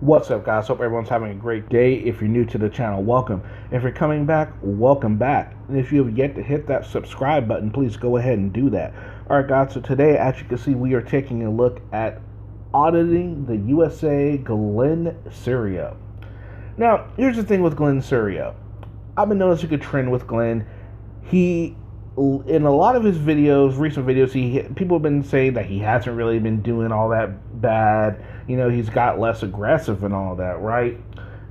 What's up, guys? Hope everyone's having a great day. If you're new to the channel, welcome. If you're coming back, welcome back. And if you have yet to hit that subscribe button, please go ahead and do that. Alright, guys, so today, as you can see, we are taking a look at auditing the USA Glenn Serio. Now, here's the thing with Glenn Serio. I've been noticing a trend with Glenn. In a lot of his videos, recent videos, people have been saying that he hasn't really been doing all that bad. You know, he's got less aggressive and all that, right?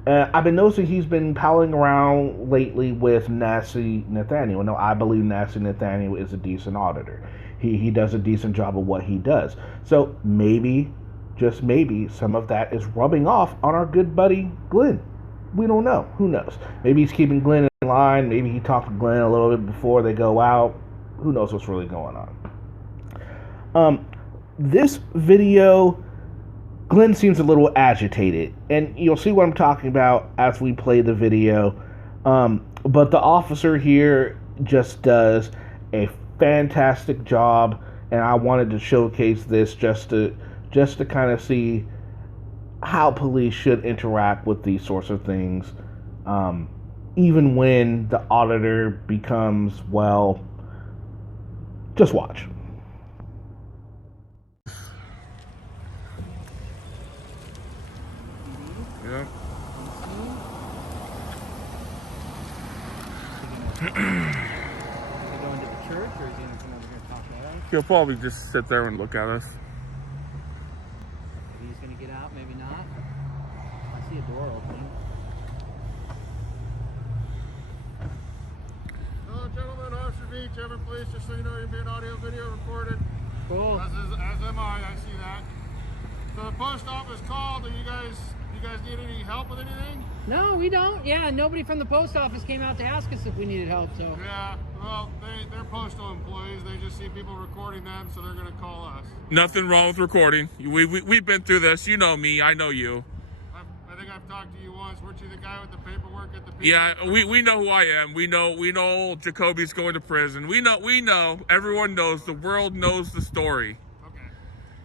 I've been noticing he's been palling around lately with Nasty Nathaniel. Now, I believe Nasty Nathaniel is a decent auditor. He does a decent job of what he does. So maybe, just maybe, some of that is rubbing off on our good buddy Glenn. We don't know. Who knows? Maybe he's keeping Glenn in line. Maybe he talked to Glenn a little bit before they go out. Who knows what's really going on? This video, Glenn seems a little agitated, and you'll see what I'm talking about as we play the video. But the officer here just does a fantastic job, and I wanted to showcase this just to kind of see how police should interact with these sorts of things, even when the auditor becomes, well, just watch. Yeah. Is he going to the church, or is he going to come over here and talk to us? He'll probably just sit there and look at us. Maybe he's going to get out, maybe not. I see a door opening. Hello, gentlemen. Officer Beach, Everett Police. Just so you know, you're being audio video recorded. Cool. As am I see that. So the post office called. Do you guys need any help with anything? No, we don't. Yeah, nobody from the post office came out to ask us if we needed help, so. Yeah, well, they're postal employees. They just see people recording them, so they're going to call us. Nothing wrong with recording. We've been through this. You know me. I know you. I think I've talked to you once. Weren't you the guy with the paperwork at the Yeah, we know who I am. We know Jacoby's going to prison. We know. Everyone knows. The world knows the story. Okay.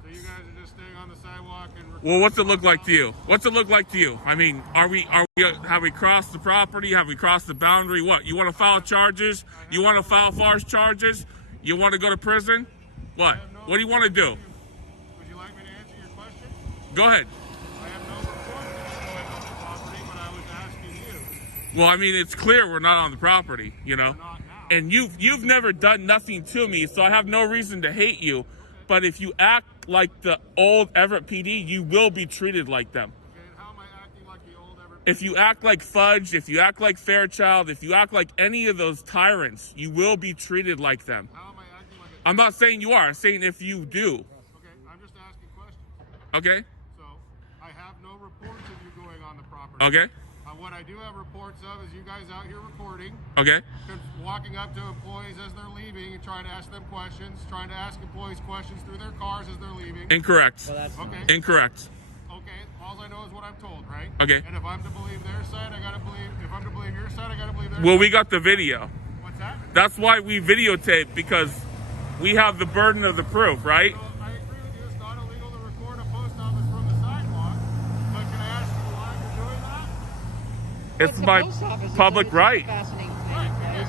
So you guys are just staying on the sidewalk and Well, what's it look like to you? What's it look like to you? I mean, have we crossed the property? Have we crossed the boundary? What? You want to file charges? You want to file false charges? You want to go to prison? What? What do you want to do? Would you like me to answer your question? Go ahead. I have no report going on the property, but I was asking you. Well, I mean, it's clear we're not on the property, you know? Not now. And you've never done nothing to me, so I have no reason to hate you. But if you act like the old Everett PD, you will be treated like them. Okay, and how am I acting like the old Everett? If you act like Fudge, if you act like Fairchild, if you act like any of those tyrants, you will be treated like them. How am I acting like I'm not saying you are. I'm saying if you do. Okay, I'm just asking questions. Okay? So, I have no reports of you going on the property. Okay? What I do have reports of is you guys out here recording, Okay? walking up to employees as they're leaving and trying to ask them questions, trying to ask employees questions through their cars as they're leaving. Incorrect. Well, that's Okay. Incorrect. Okay, all I know is what I'm told, right? Okay. And if I'm to believe their side, I gotta believe. If I'm to believe your side, I gotta believe their Well, side. we got the video. What's that? That's why we videotape, because we have the burden of the proof, right? So I agree with you. It's not illegal to record a post office from the sidewalk. But can I ask you why you're doing that? It's the my post office. public It's right. a fascinating thing. Right, Yeah,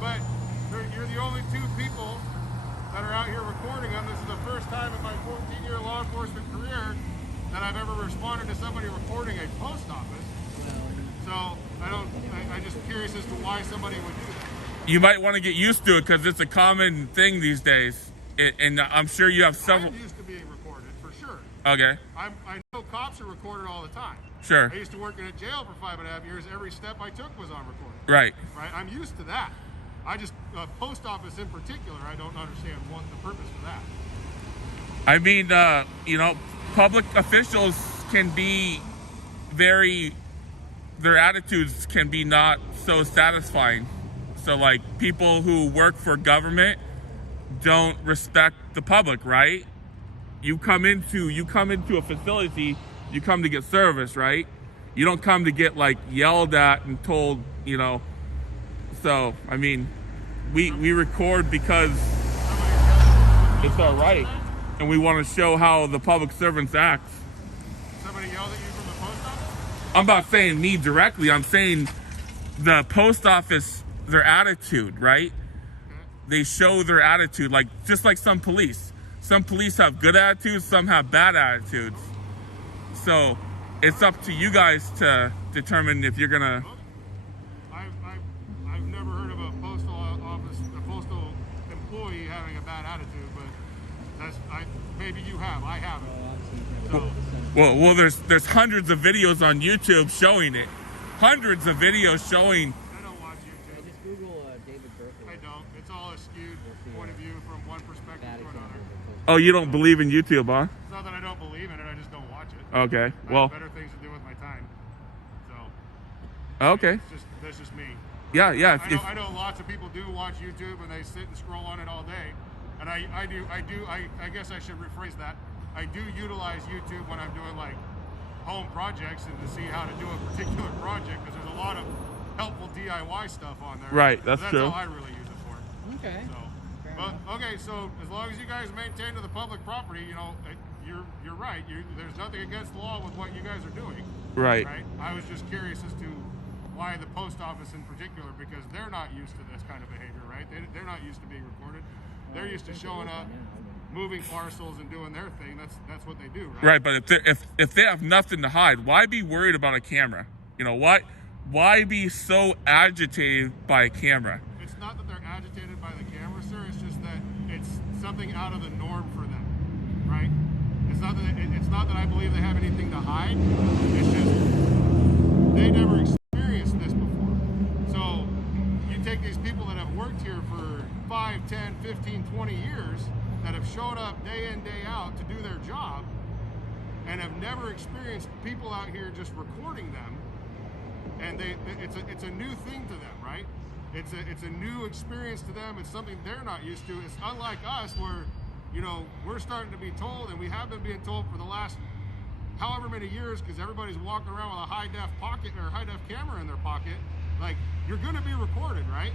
But you're the only two people that are out here recording them. This is the first time in my 14-year law enforcement career that I've ever responded to somebody recording a post office. So I'm just curious as to why somebody would do that. You might want to get used to it because it's a common thing these days. And I'm sure you have several. I'm used to being recorded, for sure. Okay. I know cops are recorded all the time. Sure. I used to work in a jail for 5.5 years. Every step I took was on recording. Right. Right. I'm used to that. I just post office in particular. I don't understand what the purpose for that. I mean, you know, public officials can be their attitudes can be not so satisfying. So like people who work for government don't respect the public, right? You come into a facility, you come to get service, right? You don't come to get like yelled at and told, you know. So, I mean, we record because it's our right, and we want to show how the public servants act. Somebody yelled at you from the post office? I'm not saying me directly. I'm saying the post office, their attitude, right? Okay. They show their attitude, like just like some police. Some police have good attitudes, some have bad attitudes. So it's up to you guys to determine if you're gonna. I've never heard of a postal office, a postal employee having a bad attitude, but maybe you have. I haven't. So, Well, there's hundreds of videos on YouTube showing it. Hundreds of videos showing. I don't watch YouTube. Just Google David Berkeley. I don't. It's all a skewed point of view from one perspective to another. Oh, you don't believe in YouTube, huh? It's not that I don't believe in it. I just don't watch it. Okay. I Well. have better things to do with my time. So. Okay. That's just me. Yeah. I know lots of people do watch YouTube and they sit and scroll on it all day, and I guess I should rephrase that. I do utilize YouTube when I'm doing like home projects and to see how to do a particular project, because there's a lot of helpful DIY stuff on there. Right, that's That's true. all I really use it for. Okay. So, Fair but enough. okay, so as long as you guys maintain to the public property, you know, you're right. There's nothing against the law with what you guys are doing. Right. Right. I was just curious as to why the post office in particular, because they're not used to this kind of behavior, right? They're not used to being recorded. They're used to showing up, moving parcels and doing their thing. That's what they do, right? Right, but if they have nothing to hide, why be worried about a camera? You know, why be so agitated by a camera? It's not that they're agitated by the camera, sir. It's just that it's something out of the norm for them, right? It's not that I believe they have anything to hide. It's just they never experienced this before. So you take these people that have worked here for 5, 10, 15, 20 years, that have showed up day in, day out to do their job, and have never experienced people out here just recording them, and it's a new thing to them, right? It's a new experience to them. It's something they're not used to. It's unlike us, where, you know, we're starting to be told, and we have been being told for the last however many years, because everybody's walking around with a high-def pocket or high-def camera in their pocket, like, you're going to be recorded, right?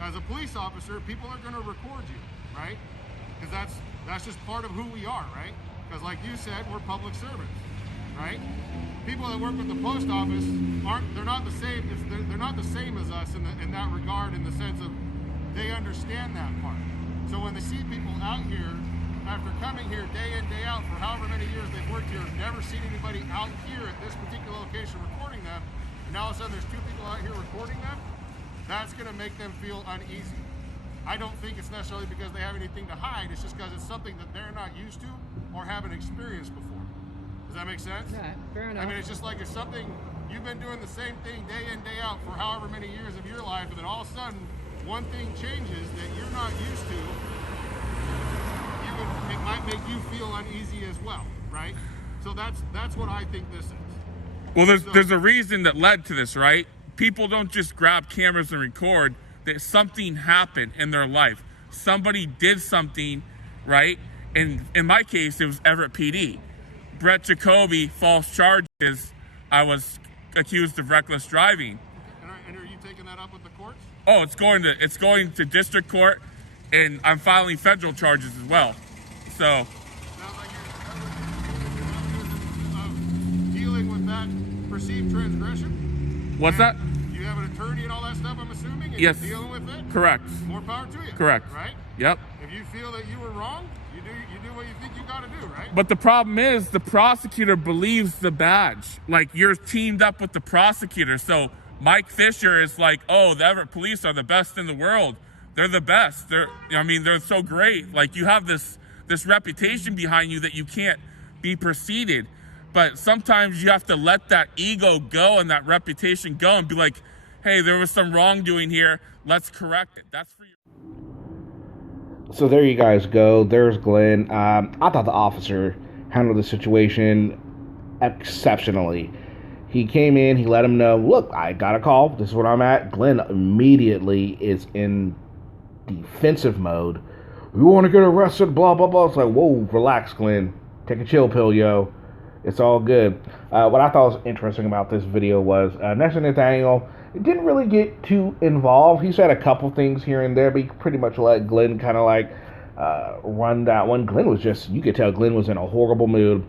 As a police officer, people are going to record you, right? Because that's just part of who we are, right? Because like you said, we're public servants, right? People that work with the post office they're not the same. They're not the same as us in that regard, in the sense of they understand that part. So when they see people out here, after coming here day in, day out for however many years they've worked here, never seen anybody out here at this particular location recording them, and now all of a sudden there's 2 people out here recording them, that's going to make them feel uneasy. I don't think it's necessarily because they have anything to hide. It's just because it's something that they're not used to or haven't experienced before. Does that make sense? Yeah, fair enough. I mean, it's just like it's something you've been doing the same thing day in, day out for however many years of your life, and then all of a sudden one thing changes that you're not used to. It might make you feel uneasy as well, right? So that's what I think this is. Well, there's a reason that led to this, right? People don't just grab cameras and record. That something happened in their life. Somebody did something, right? And in my case, it was Everett PD. Brett Jacoby, false charges. I was accused of reckless driving. And are you taking that up with the courts? Oh, it's going to district court, and I'm filing federal charges as well. So Sounds like you're dealing with that perceived transgression. what's that? You have an attorney and all that stuff, I'm assuming, and Yes. you're dealing with it? Correct. More power to you. Correct. Right? Yep. If you feel that you were wrong, you do what you think you got to do, right? But the problem is the prosecutor believes the badge. Like, you're teamed up with the prosecutor. So Mike Fisher is like, oh, the Everett police are the best in the world. They're the best. They're so great. Like, you have this reputation behind you that you can't be proceeded. But sometimes you have to let that ego go and that reputation go and be like, hey, there was some wrongdoing here. Let's correct it. That's for you. So there you guys go. There's Glenn. I thought the officer handled the situation exceptionally. He came in, he let him know, look, I got a call. This is where I'm at. Glenn immediately is in defensive mode. You want to get arrested, blah, blah, blah. It's like, whoa, relax, Glenn. Take a chill pill, yo. It's all good. What I thought was interesting about this video was Nestor Nathaniel didn't really get too involved. He said a couple things here and there, but he pretty much let Glenn kind of like run that one. Glenn was just, you could tell Glenn was in a horrible mood.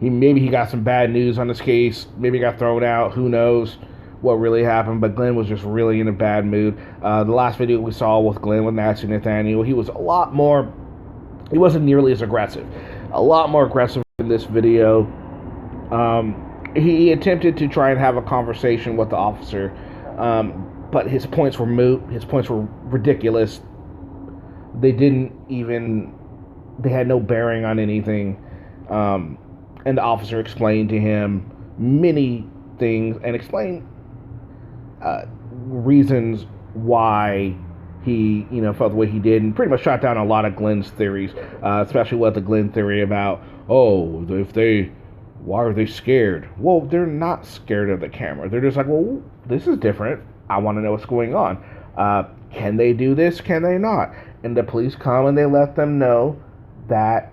Maybe he got some bad news on this case. Maybe he got thrown out. Who knows what really happened? But Glenn was just really in a bad mood. The last video we saw with Glenn with Nestor Nathaniel, he was a lot more, he wasn't nearly as aggressive. A lot more aggressive in this video. He attempted to try and have a conversation with the officer, but his points were moot. His points were ridiculous. They had no bearing on anything. And the officer explained to him many things and explained reasons why he, felt the way he did, and pretty much shot down a lot of Glenn's theories, especially with the Glenn theory about, why are they scared? Well, they're not scared of the camera. They're just like, well, this is different. I want to know what's going on. Can they do this? Can they not? And the police come and they let them know that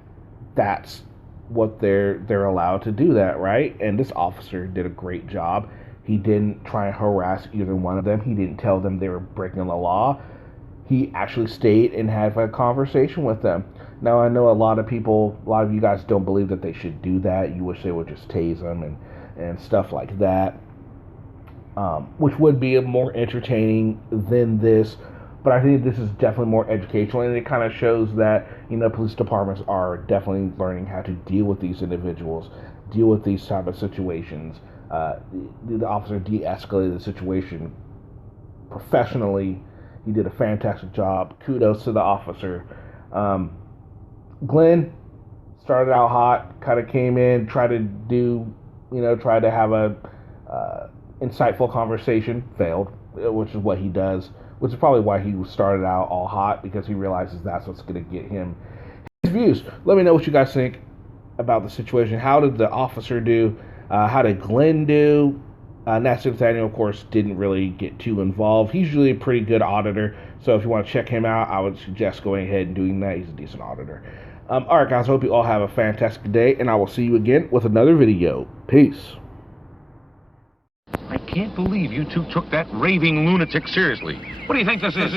that's what they're allowed to do, that, right? And this officer did a great job. He didn't try and harass either one of them. He didn't tell them they were breaking the law. He actually stayed and had a conversation with them. Now, I know a lot of you guys don't believe that they should do that. You wish they would just tase them and stuff like that, which would be more entertaining than this. But I think this is definitely more educational, and it kind of shows that, police departments are definitely learning how to deal with these individuals, deal with these type of situations. The officer de-escalated the situation professionally. He did a fantastic job. Kudos to the officer. Glenn started out hot, kind of came in, tried to have a insightful conversation, failed, which is what he does, which is probably why he started out all hot, because he realizes that's what's going to get him his views. Let me know what you guys think about the situation. How did the officer do? How did Glenn do? Nestor Nathaniel, of course, didn't really get too involved. He's usually a pretty good auditor, so if you want to check him out, I would suggest going ahead and doing that. He's a decent auditor. Alright guys, I hope you all have a fantastic day, and I will see you again with another video. Peace. I can't believe you two took that raving lunatic seriously. What do you think this is?